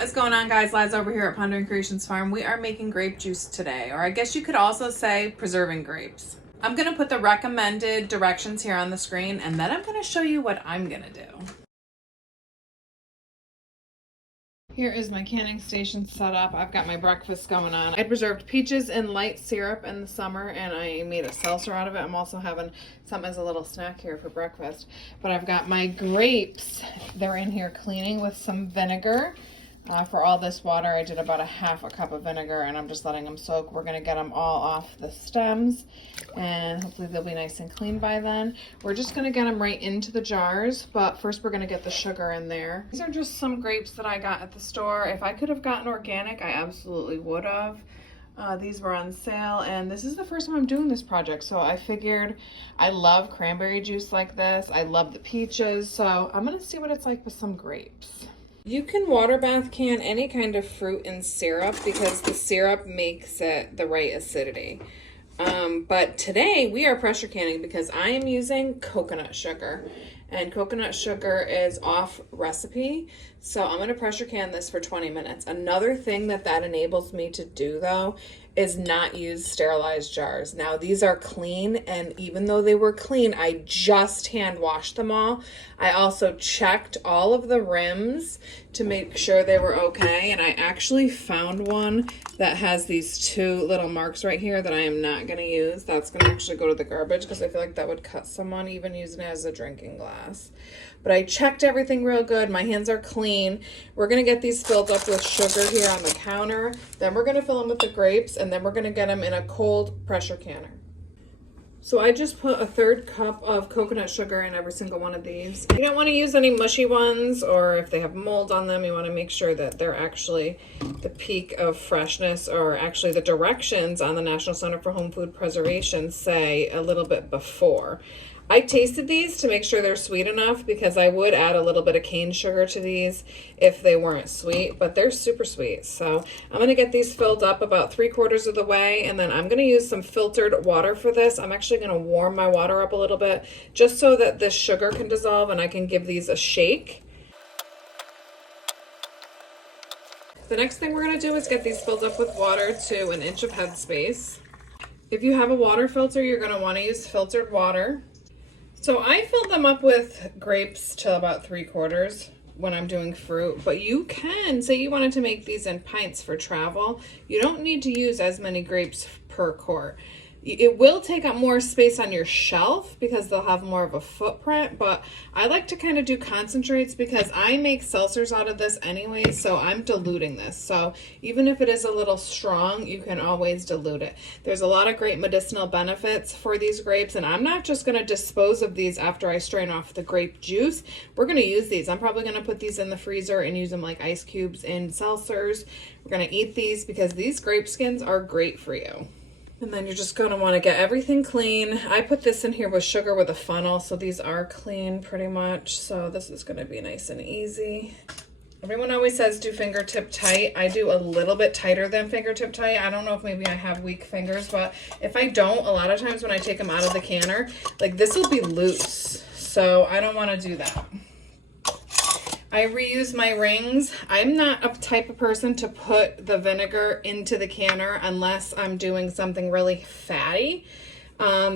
What is going on, guys? Laz over here at Pondering Creations Farm. We are making grape juice today, or I guess you could also say preserving grapes. I'm going to put the recommended directions here on the screen, and then I'm going to show you what I'm going to do. Here is my canning station set up. I've got my breakfast going on. I preserved peaches in light syrup in the summer, and I made a seltzer out of it. I'm also having some as a little snack here for breakfast. But I've got my grapes. They're in here cleaning with some vinegar. For all this water, I did about a half a cup of vinegar, and I'm just letting them soak. We're going to get them all off the stems, and hopefully they'll be nice and clean by then. We're just going to get them right into the jars, but first we're going to get the sugar in there. These are just some grapes that I got at the store. If I could have gotten organic, I absolutely would have. These were on sale, and this is the first time I'm doing this project, so I figured I love cranberry juice like this. I love the peaches, so I'm going to see what it's like with some grapes. You can water bath can any kind of fruit in syrup because the syrup makes it the right acidity. But today we are pressure canning because I am using coconut sugar, and coconut sugar is off recipe. So I'm going to pressure can this for 20 minutes. Another thing that enables me to do though is not use sterilized jars. Now these are clean, and even though they were clean, I just hand washed them all. I also checked all of the rims to make sure they were okay, and I actually found one that has these two little marks right here that I am not going to use. That's going to actually go to the garbage because I feel like that would cut someone even using it as a drinking glass. But I checked everything real good. My hands are clean. We're going to get these filled up with sugar here on the counter. Then we're going to fill them with the grapes, and then we're going to get them in a cold pressure canner. So I just put a 1/3 cup of coconut sugar in every single one of these. You don't want to use any mushy ones, or if they have mold on them, you want to make sure that they're actually the peak of freshness, or actually the directions on the National Center for Home Food Preservation say a little bit before. I tasted these to make sure they're sweet enough because I would add a little bit of cane sugar to these if they weren't sweet, but they're super sweet. So I'm going to get these filled up about 3/4 of the way, and then I'm going to use some filtered water for this. I'm actually going to warm my water up a little bit just so that this sugar can dissolve and I can give these a shake. The next thing we're going to do is get these filled up with water to 1 inch of headspace. If you have a water filter, you're going to want to use filtered water. So I filled them up with grapes to about 3/4 when I'm doing fruit, but you can, say you wanted to make these in pints for travel, you don't need to use as many grapes per quart. It will take up more space on your shelf because they'll have more of a footprint, but I like to kind of do concentrates because I make seltzers out of this anyway, so I'm diluting this. So even if it is a little strong, you can always dilute it. There's a lot of great medicinal benefits for these grapes, and I'm not just going to dispose of these after I strain off the grape juice. We're going to use these. I'm probably going to put these in the freezer and use them like ice cubes in seltzers. We're going to eat these because these grape skins are great for you. And then you're just going to want to get everything clean. I put this in here with sugar with a funnel, so these are clean pretty much. So this is going to be nice and easy. Everyone always says do fingertip tight. I do a little bit tighter than fingertip tight. I don't know if maybe I have weak fingers, but if I don't, a lot of times when I take them out of the canner, like this will be loose. So I don't want to do that. I reuse my rings. I'm not a type of person to put the vinegar into the canner unless I'm doing something really fatty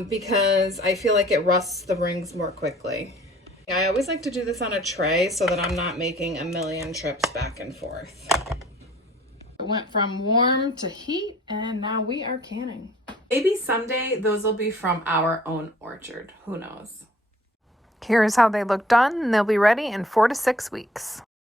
because I feel like it rusts the rings more quickly. I always like to do this on a tray so that I'm not making a million trips back and forth. It went from warm to heat, and now we are canning. Maybe someday those will be from our own orchard. Who knows? Here's how they look done, and they'll be ready in 4 to 6 weeks.